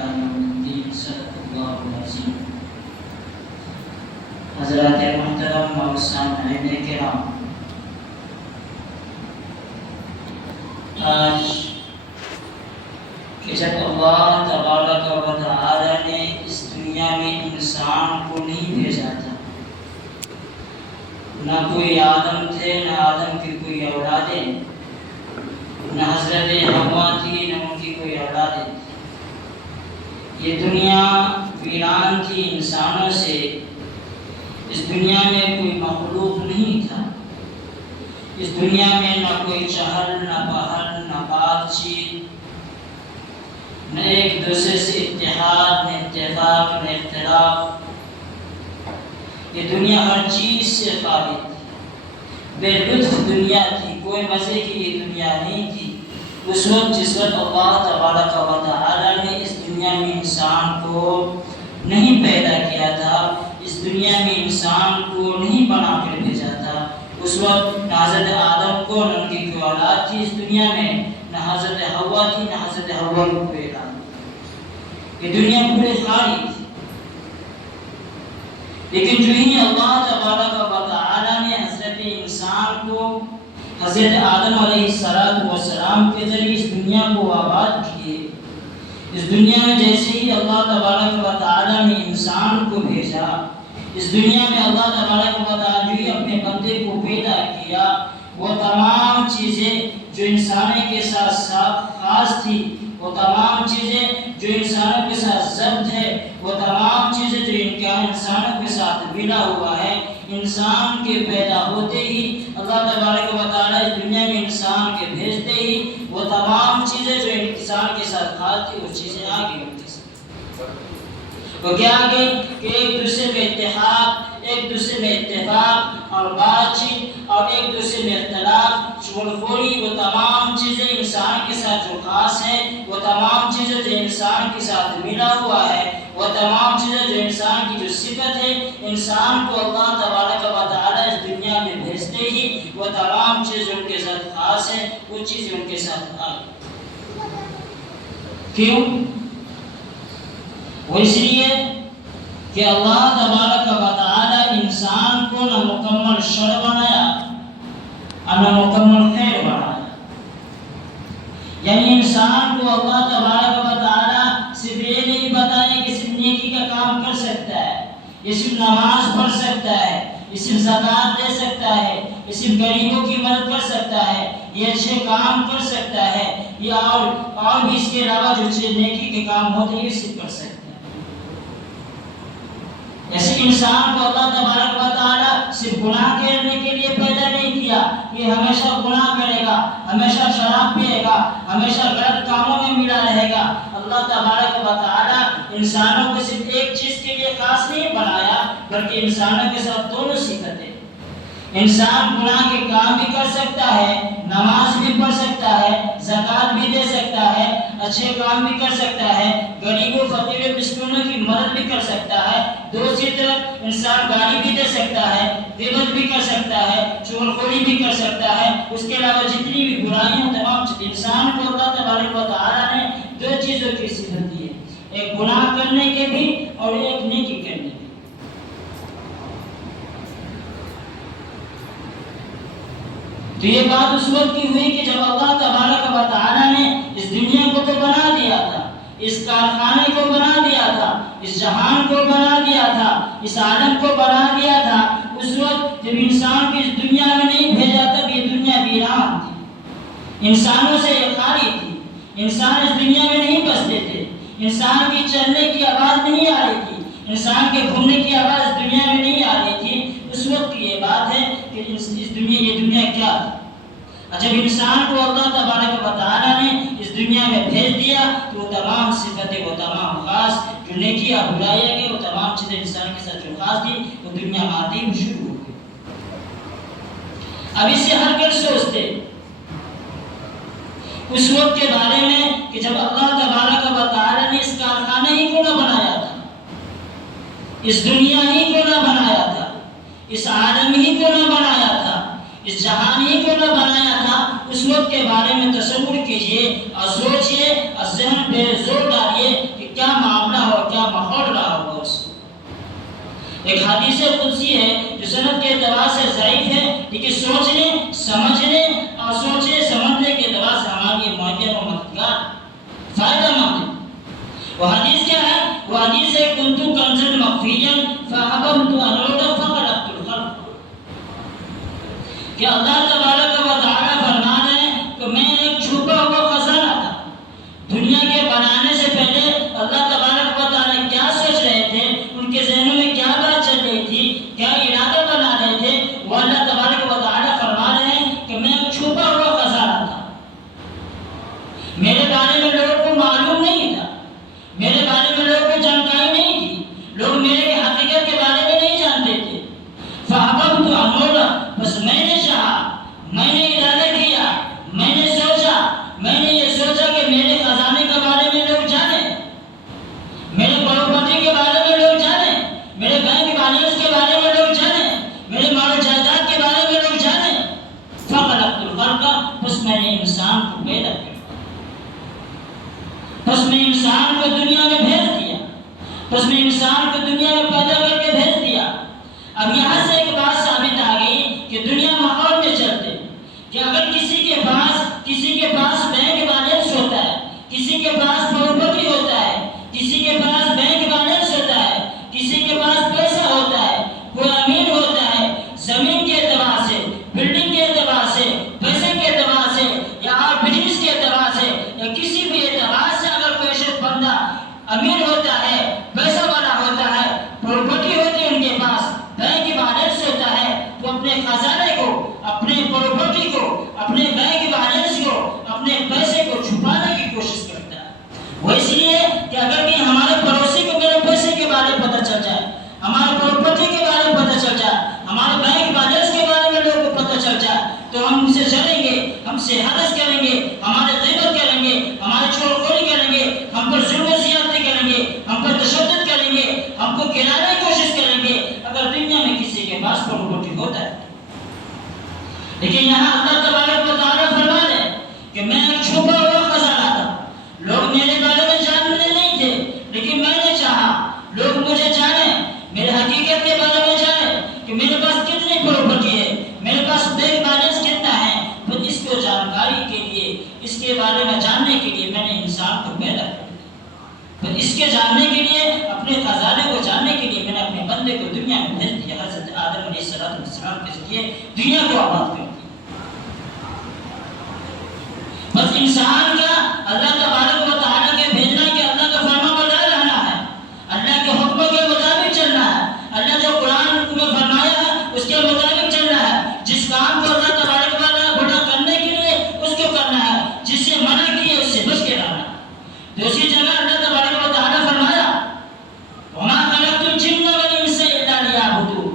إلى يوم الدين صدق الله العظيم. حضرات محترم اور سامعین کرام، آج کہ جب اللہ تبارک و تعالی نے اس دنیا میں انسان کو نہیں بھیجا تھا، نہ کوئی آدم تھے، نہ آدم کی کوئی اولادیں، نہ حضرت حوا تھی، نہ ان کی کوئی اولادیں تھی، یہ دنیا ویران تھی انسانوں سے، اس دنیا میں کوئی مخلوق نہیں تھا، اس دنیا میں نہ کوئی چہل، نہ پہل، نہ بات چیت، نہ ایک دوسرے سے اتحاد، نہ اتفاق، نہ اختلاف، یہ دنیا ہر چیز سے خالی تھی، بے لطف دنیا تھی، کوئی مزے کی یہ دنیا نہیں تھی۔ اس وقت جس وقت اللہ تبارک و تعالی نے اس دنیا میں انسان کو نہیں پیدا کیا تھا، اس دنیا میں انسان کو نہیں بنا کر بھیجا تھا، اس وقت نہ حضرت آدم کو، نہ ان کی کوئی اولاد تھی اس دنیا میں، نہ حضرت حوا تھی، نہ حضرت حوا کی کوئی اولاد، یہ دنیا پورے خالی تھی۔ لیکن جو ہی اللہ تبارک و تعالی نے حضرت انسان کو حضرت آدم علیہ السلام کے ذریعے اس دنیا کو آباد کیے، اس دنیا میں جیسے ہی اللہ تبارک و تعالی نے انسان کو بھیجا، اس دنیا میں اللہ تبارک و تعالی نے اپنے بندے کو پیدا کیا، وہ تمام چیزیں جو انسانوں کے ساتھ خاص تھی، وہ تمام چیزیں جو انسانوں کے ساتھ ضبط ہے، وہ تمام چیزیں جو انسانوں کے ساتھ ملا ہوا ہے، انسان کے پیدا ہوتے ہی اللہ تبارک و تعالی اس دنیا میں انسان کے بھیجتے ہی وہ تمام چیزیں جو انسان کے ساتھ خاص تھی وہ چیزیں آ گئی ان کے ساتھ۔ وہ کیا آ گئی کہ ایک دوسرے میں اتحاد، ایک دوسرے میں اتفاق اور بات چیت اور ایک دوسرے میں اختلاف، شغل خوری، وہ تمام چیزیں انسان کے ساتھ جو خاص ہے، وہ تمام چیزیں جو انسان کے ساتھ ملا ہوا ہے، وہ تمام چیزیں جو انسان کی جو صفت ہے، انسان کو اللہ تبارک و تعالی اس دنیا میں بھیجتے ہی وہ تمام چیزیں ان کے ساتھ خاص ہیں، وہ چیزیں ان کے ساتھ آ گئی۔ کیوں؟ وہ اس لیے کہ اللہ تبارک و تعالی انسان کو نہ مکمل شر بنایا اور نہ مکمل خیر بنایا، یعنی انسان کو اللہ تبارک و تعالی صرف یہ نہیں بتایا کہ صرف نیکی کا کام کر سکتا ہے، یہ صرف نماز پڑھ سکتا ہے، یہ صرف زکوٰۃ دے سکتا ہے، یہ صرف غریبوں کی مدد کر سکتا ہے، یہ اچھے کام کر سکتا ہے، یہ اور بھی اس کے علاوہ جو نیکی کے کام ہوتے ہیں یہ صرف کر سکتا ہے۔ ایسے انسان کو اللہ تبارک و تعالی صرف گناہ کرنے کے لیے پیدا نہیں کیا، یہ ہمیشہ گناہ کرے گا، ہمیشہ شراب پیے گا، ہمیشہ غلط کاموں میں ملا رہے گا۔ اللہ تبارک و تعالی انسانوں کو صرف ایک چیز کے لیے خاص نہیں بنایا، بلکہ انسانوں کے ساتھ دونوں صفتیں، انسان گناہ کے کام بھی کر سکتا ہے، نماز بھی پڑھ سکتا ہے، زکوٰۃ بھی دے سکتا ہے، اچھے کام بھی کر سکتا ہے، غریبوں فقیروں مسکینوں کی مدد بھی کر سکتا ہے، دوسری طرف انسان گالی بھی دے سکتا ہے، غیبت بھی کر سکتا ہے، چغلخوری بھی کر سکتا ہے، اس کے علاوہ جتنی بھی برائیاں تمام انسان کو اللہ تبارک و تعالی نے دو چیزوں کی صفت دی ہے، ایک گناہ کرنے کے بھی اور ایک نیکی کرنے کی۔ تو یہ بات اس وقت کی ہوئی کہ جب اللہ تبارک و تعالی نے اس دنیا کو تو بنا دیا تھا، اس کارخانے کو بنا دیا تھا، اس جہان کو بنا دیا تھا، اس عالم کو بنا دیا تھا، اس وقت جب انسان کو اس دنیا میں نہیں بھیجا تب یہ دنیا ویران تھی، انسانوں سے یہ خالی تھی، انسان اس دنیا میں نہیں بستے تھے، انسان کی چلنے کی آواز نہیں آ رہی تھی، انسان کے گھومنے کی آواز اس دنیا میں نہیں آ رہی تھی۔ اس وقت کی یہ بات ہے کہ یہ دنیا کیا تھی۔ جب انسان کو اللہ تبارک و تعالی نے اس دنیا میں بھیج دیا تو وہ تمام صفتیں، وہ تمام خاص جو نیکیاں برائیاں گئی، وہ تمام چیزیں انسان کے ساتھ جو خاص تھی وہ دنیا میں آتی ہی شروع ہو گئی۔ اب اس سے ہر کوئی سوچتے اس وقت کے بارے میں کہ جب اللہ تبارک و تعالی نے اس کارخانے ہی کو نہ بنایا تھا، اس دنیا ہی کو نہ بنایا تھا، اس عالم ہی کو نہ بنایا تھا، اس جہان ہی کو نہ بنایا تھا، اس وقت کے بارے میں تصور کیجئے اور سوچئے اور ذہن پہ زور ڈالیے کہ کیا ایک حدیث قدسی ہے جو سند کے اعتبار سے ضعیف ہے، لیکن سوچنے سمجھنے اور سوچنے سمجھنے کے اعتبار سے ہماری معیت و مددگار فائدہ مند ہے۔ وہ حدیث کیا ہے؟ وہ حدیث ہے کنتو کنزا مخفیا فاحببت ان اعود فخلقت الخلق، کہ اللہ تبارک و تعالی فرما رہے ہیں کہ میں ایک چھپا ہوا خزانہ تھا۔ دنیا کے بنانے سے پہلے اللہ تبارک و تعالی کیا سوچ رہے تھے، ان کے ذہنوں میں کیا بات چل رہی تھی، کیا ارادہ بنا رہے تھے، وہ اللہ تبارک و تعالی فرما رہے ہیں کہ میں ایک چھپا ہوا خزانہ تھا۔ میرے بارے میں لوگوں کو معلوم نہیں تھا، میرے بارے میں لوگوں کو جانکاری نہیں تھی، لوگ میرے حقیقت کے بارے میں نہیں جانتے تھے۔ فاحببت ان اعود، بس میں نے چاہا، میں نے ارادہ کیا، میں نے سوچا، میں نے یہ سوچا کہ میرے خزانے کے بارے میں لوگ جانیں، میرے پراپرٹی کے بارے میں لوگ جانیں، میرے بینک بیلنس کے بارے میں لوگ جانیں، میرے مال و جائیداد کے بارے میں لوگ جانیں۔ فخلقت الخلق، بس میں نے انسان کو پیدا کیا، بس میں انسان کو دنیا میں بھیج دیا، بس میں انسان کو دنیا میں پیدا کر کے بھیج دیا۔ اب یہاں سے ایک بات ثابت آ گئی کہ دنیا ماحول میں چلتے، کہ اگر کسی کے پاس بینک بیلنس ہوتا ہے، کسی کے پاس پراپرٹی ہوتا ہے، کسی کے پاس بینک بیلنس ہوتا ہے، کسی کے پاس پیسہ ہوتا ہے، کوئی امیر ہوتا ہے، زمین کے اعتبار سے، بلڈنگ کے اعتبار سے، پیسے کے اعتبار سے، یا بزنس کے اعتبار سے، یا کسی بھی اعتبار سے اگر کوئی شخص بندہ امیر ہوتا ہے، پیسہ والا ہوتا ہے، پراپرٹی ہوتی ہے ان کے پاس، بینک بیلنس ہوتا ہے، تو اپنے خزانے کو، اپنے پراپرٹی کو، اپنے بینک بیلنس کو، اپنے پیسے کو چھپانے کی کوشش کرتا ہے۔ وہ اس لیے کہ اگر کہیں ہمارے پڑوسی کو میرے پیسے کے بارے میں پتہ چل جائے، ہمارے پراپرٹی کے بارے میں پتہ چل جائے، ہمارے بینک بیلنس کے بارے میں لوگوں کو پتہ چل جائے، تو ہم ان سے جڑیں گے، ہم سے حرس کریں گے، ہمارے غیبت کریں گے، ہمارے چھوڑ خوری کریں گے، ہم پر ظلم و زیادتی کریں گے، ہم پر تشدد کریں گے، ہم کو گرانے کی کوشش کریں گے اگر دنیا میں کسی کے پاس پراپرٹی ہوتا ہے۔ لیکن یہاں اللہ تبارک و تعالی فرما رہے ہیں کہ میں ایک چھپا ہوا خزانہ تھا، لوگ میرے بارے میں جاننے نہیں تھے، لیکن میں نے چاہا لوگ مجھے جانیں، میرے حقیقت کے بارے میں جانیں کہ میرے پاس کتنی پراپرٹی ہے، میرے پاس بینک بیلنس کتنا ہے۔ پھر اس کو جانکاری کے لیے، اس کے بارے میں جاننے کے لیے میں نے انسان کو پیدا کیا، پھر اس کے جاننے کے لیے، اپنے خزانے کو جاننے کے لیے میں نے اپنے بندے کو دنیا میں بھیج دیا، حضرت آدم علیہ السلام کے ذریعے دنیا کو آباد کر دیا۔ بس انسان کا اللہ تبارک و تعالیٰ کے بھیجنا کہ اللہ کا فرما بردار رہنا ہے، اللہ کے حکموں کے مطابق چلنا ہے، اللہ جو قرآن میں فرمایا ہے اس کے مطابق چلنا ہے، جس کام کو اللہ تبارک و تعالیٰ بڑا کرنے کے لیے اس کو کرنا ہے، جس سے منع کیے اس سے بچ کے رہنا ہے۔ دوسری جگہ اللہ تبارک و تعالیٰ فرمایا وَمَا خَلَقْتُ الْجِنَّ وَالْإِنسَ إِلَّا لِيَعْبُدُونِ،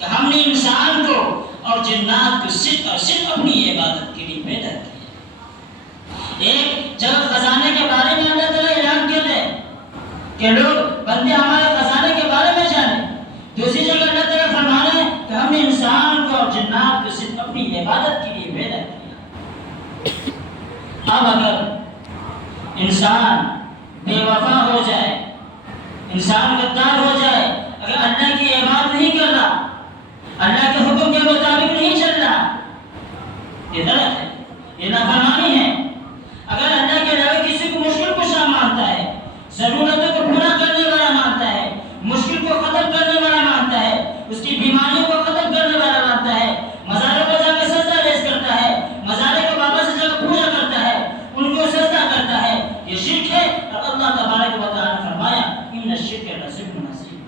کہ ہم نے انسان کو اور جنات کو صرف اپنی عبادت کے لیے پیدا کیا۔ ایک جگہ خزانے کے بارے میں اللہ تعالیٰ اعلان کر رہے ہیں کہ لوگ بندے ہمارے خزانے کے بارے میں جانیں، دوسری جگہ اللہ تعالیٰ فرما رہے ہیں کہ ہم نے انسان کو اور جنات کو صرف اپنی عبادت کے لیے پیدا کیا۔ اب اگر انسان بے وفا ہو جائے، انسان غدار ہو جائے، اگر اللہ کی عبادت نہیں کر رہا، اللہ کے حکم کے مطابق نہیں چل رہا، یہ غلط ہے، یہ نافرمانی ہے۔ اگر اللہ کے علاوہ کسی کو مشکل کشا مانتا ہے، ضرورتوں کو پورا کرنے والا مانتا ہے، مشکل کو ختم کرنے والا مانتا ہے، اس کی بیماریوں کو ختم کرنے والا مانتا ہے، مزاروں پر جا کے سجدہ ریز کرتا ہے، مزارے کو بابا سے جا کے پوجا کرتا ہے، ان کو سجدہ کرتا ہے، یہ شرک ہے۔ اور اللہ تبارک و تعالیٰ نے فرمایا ان الشرک لظلم عظیم،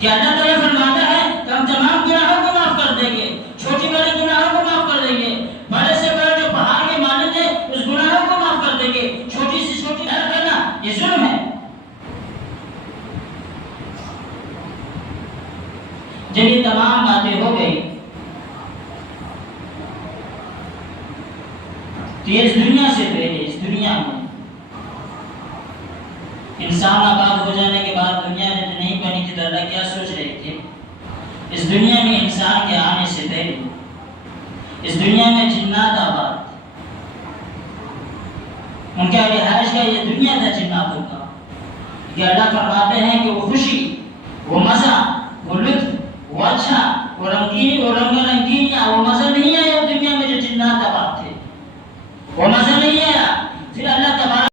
کہ اللہ تعالیٰ فرماتا ہے کہ ہم تمام گناہوں کو معاف کر دیں گے، چھوٹی بڑی گناہوں کو معاف کر دیں گے، بڑے سے بڑے جو پہاڑ کے مانند ہے اس گناہوں کو معاف کر دیں گے، چھوٹی سے چھوٹی حرکت کرنا یہ ظلم ہے۔ جب یہ تمام باتیں ہو گئی تو یہ اس دنیا سے پہلے، اس دنیا میں انسان آباد ہو جانے کے بعد دنیا نے نہیں بنی تھی تو اللہ کیا سوچ رہے تھے؟ اس دنیا میں انسان کے آنے سے پہلے اس دنیا میں جنات آباد، ان کا رہائش کا یہ دنیا تھا جناتوں کا، کہ اللہ فرماتے ہیں کہ وہ خوشی، وہ مزہ، رنگین وہ مزہ نہیں آیا دنیا میں جو جنات آباد تھے، وہ مزہ نہیں آیا